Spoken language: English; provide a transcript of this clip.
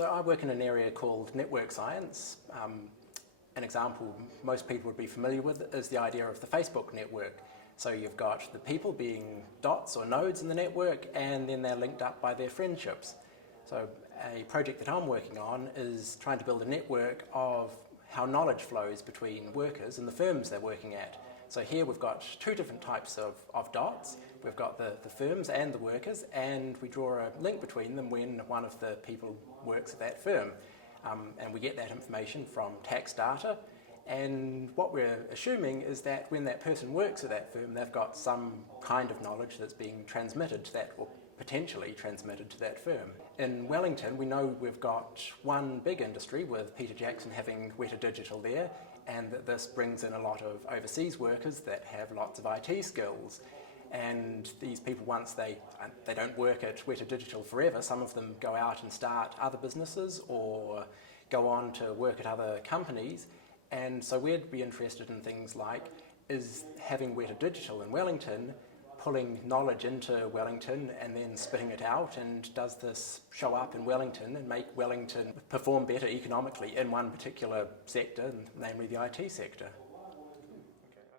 So I work in an area called network science. An example most people would be familiar with is the idea of the Facebook network. So you've got the people being dots or nodes in the network, and then they're linked up by their friendships. So a project that I'm working on is trying to build a network of how knowledge flows between workers and the firms they're working at. So here we've got two different types of dots. We've got the firms and the workers, and we draw a link between them when one of the people works at that firm. And we get that information from tax data. And what we're assuming is that when that person works at that firm, they've got some kind of knowledge that's being transmitted to that, or potentially transmitted to that firm. In Wellington, we know we've got one big industry with Peter Jackson having Weta Digital there, and that this brings in a lot of overseas workers that have lots of IT skills. And these people, once they don't work at Weta Digital forever, some of them go out and start other businesses or go on to work at other companies. And so we'd be interested in things like, is having Weta Digital in Wellington pulling knowledge into Wellington and then spitting it out, and does this show up in Wellington and make Wellington perform better economically in one particular sector, namely the IT sector?